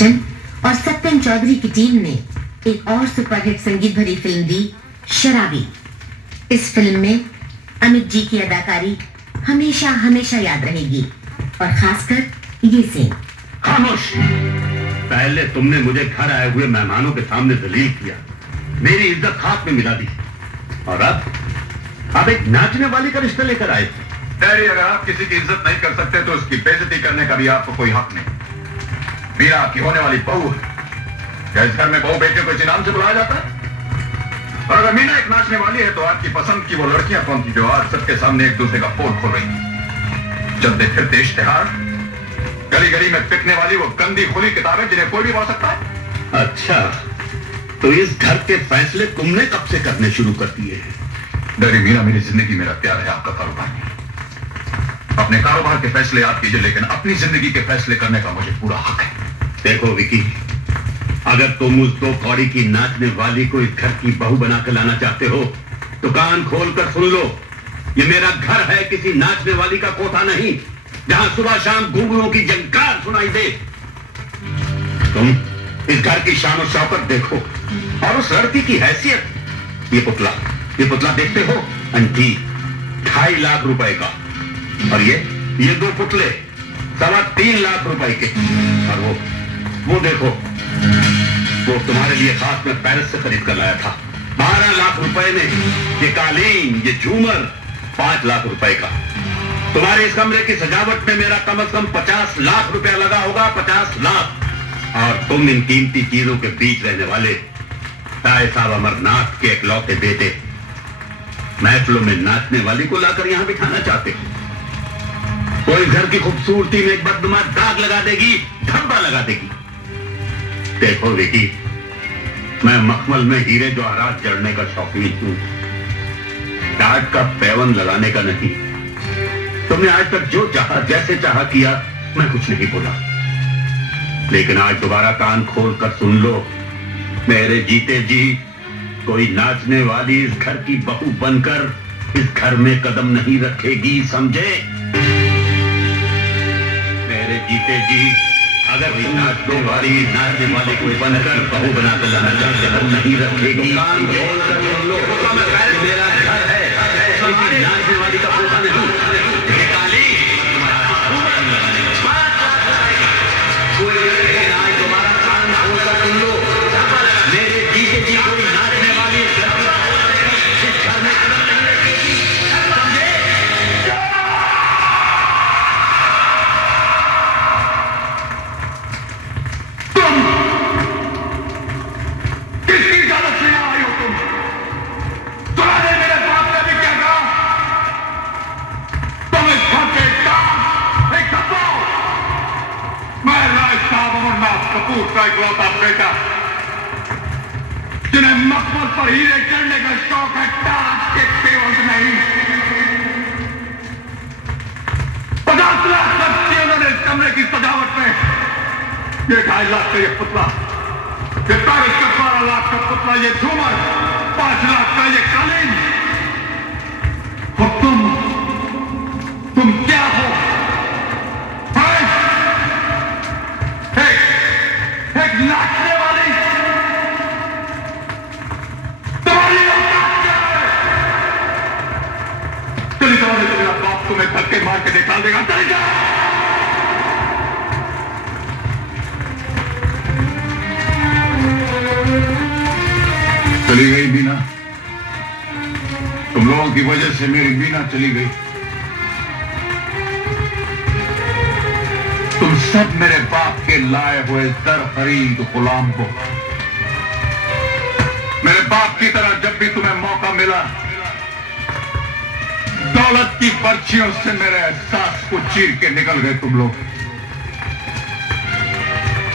बच्चन और सत्यन चौधरी की टीम ने एक और सुपरहिट संगीत भरी फिल्म दी, शराबी। इस फिल्म में अमित जी की अदाकारी हमेशा हमेशा याद रहेगी, और खासकर ये सीन। खामोश! पहले तुमने मुझे घर आए हुए मेहमानों के सामने दलील किया, मेरी इज्जत खाक में मिला दी, और अब एक नाचने वाली का रिश्ता लेकर आए थे। डैडी, अगर आप किसी की इज्जत नहीं कर सकते तो उसकी बेइज्जती करने का भी आपको कोई हक नहीं। मीरा आपकी होने वाली बहू है। क्या इस घर में बहू बेटे को इसी नाम से बुलाया जाता है? और अगर मीना एक नाचने वाली है तो आपकी पसंद की वो लड़कियां कौन थी जो आज सबके सामने एक दूसरे का पोल खोल रही थी? चलते फिरते इश्तेहार, गली गली में बिकने वाली वो गंदी खुली किताबें जिन्हें कोई भी पढ़ सकता है। अच्छा, तो इस घर के फैसले तुमने कब से करने शुरू कर दिए हैं? डैडी, मीरा मेरी जिंदगी मेरा प्यार है, आपका कारोबार नहीं। अपने कारोबार के फैसले आप कीजिए, लेकिन अपनी जिंदगी के फैसले करने का मुझे पूरा हक है। देखो विकी, अगर तुम उस दो कौड़ी की नाचने वाली को इस घर की बहू बनाकर लाना चाहते हो तो कान खोल कर सुन लो, ये मेरा घर है, किसी नाचने वाली का कोठा नहीं जहां सुबह शाम घुंघरूओं की जंकार सुनाई दे। तुम इस घर की शान और शौकत देखो, और उस लड़की की हैसियत। ये पुतला देखते हो? अंटीक, 2.5 लाख रुपए का, और ये 2 पुतले 3.25 लाख रुपए के, और वो देखो, वो तुम्हारे लिए खास मैं पेरिस से खरीद कर लाया था 12 लाख रुपए में। ये कालीन, ये झूमर 5 लाख रुपए का। तुम्हारे इस कमरे की सजावट में मेरा कम से कम 50 लाख रुपया लगा होगा, 50 लाख। और तुम इन कीमती चीजों के बीच रहने वाले ताए साहब अमरनाथ के इकलौते बेटे महफिलों में नाचने वाली को लाकर यहां बिठाना चाहते हो। कोई घर की खूबसूरती में एक बदनुमा दाग लगा देगी, धब्बा लगा देगी। देखो विकी, मैं मखमल में हीरे जवाहरात जड़ने का शौकीन हूं, टाट का पैवन लगाने का नहीं। तुमने आज तक जो चाहा, जैसे चाहा किया, मैं कुछ नहीं बोला, लेकिन आज दोबारा कान खोल कर सुन लो, मेरे जीते जी कोई नाचने वाली इस घर की बहू बनकर इस घर में कदम नहीं रखेगी, समझे? मेरे जीते जी अगर नाचने वाली कोई बनकर बहू बनाकर लाना चाहते कदम नहीं रखेगी, मेरा घर है, किसी नाचने वाली का कोठा नहीं। जिन्हें मखमल पर हीरे चढ़ने का शौक है, ताज के केवल नहीं। 50 लाख खर्च किए उन्होंने इस कमरे की सजावट में। ये 2.5 लाख का ये पुतला, ये पेरिस का 12 लाख का पुतला, ये झूमर 5 लाख का ये कालीन। और तुम क्या हो? एक नाचने वाली, तुम्हारी औकात क्या है? चली जाओ, मेरा बाप तुम्हें धक्के मार के निकाल देगा। चली जाओ। चली गई बीना, तुम लोगों की वजह से मेरी बीना चली गई। तुम सब मेरे बाप के लाए हुए दर खरीद गुलाम हो। मेरे बाप की तरह जब भी तुम्हें मौका मिला, दौलत की पर्चियों से मेरे एहसास को चीर के निकल गए तुम लोग।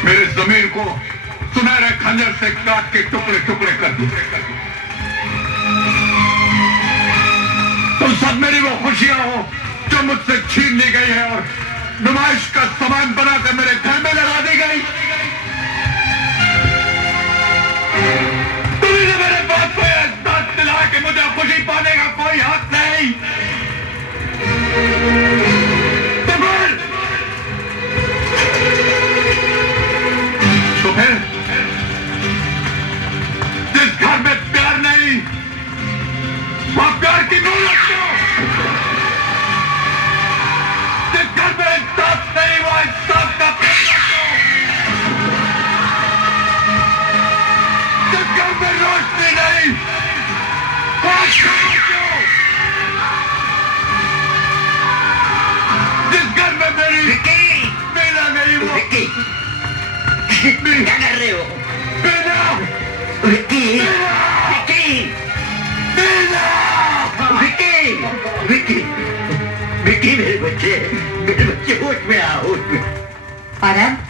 मेरे जमीन को सुनहरे खंजर से काट के टुकड़े टुकड़े कर दिए। तुम सब मेरी वो खुशियां हो जो मुझसे छीन ली गई है और नुमाइश का सामान बनाकर मेरे घर में लगा दी गई। तुमने मेरे बाप को एहसास दिलाया कि मुझे खुशी पाने का कोई हक नहीं। नहीं, जिस घर में मेरी मीना गई वो विक्की, क्या कर रहे हो? मीना, विक्की, विक्की, विक्की, विक्की, विक्की, मेरे बच्चे होश में आओ, होश में। और अब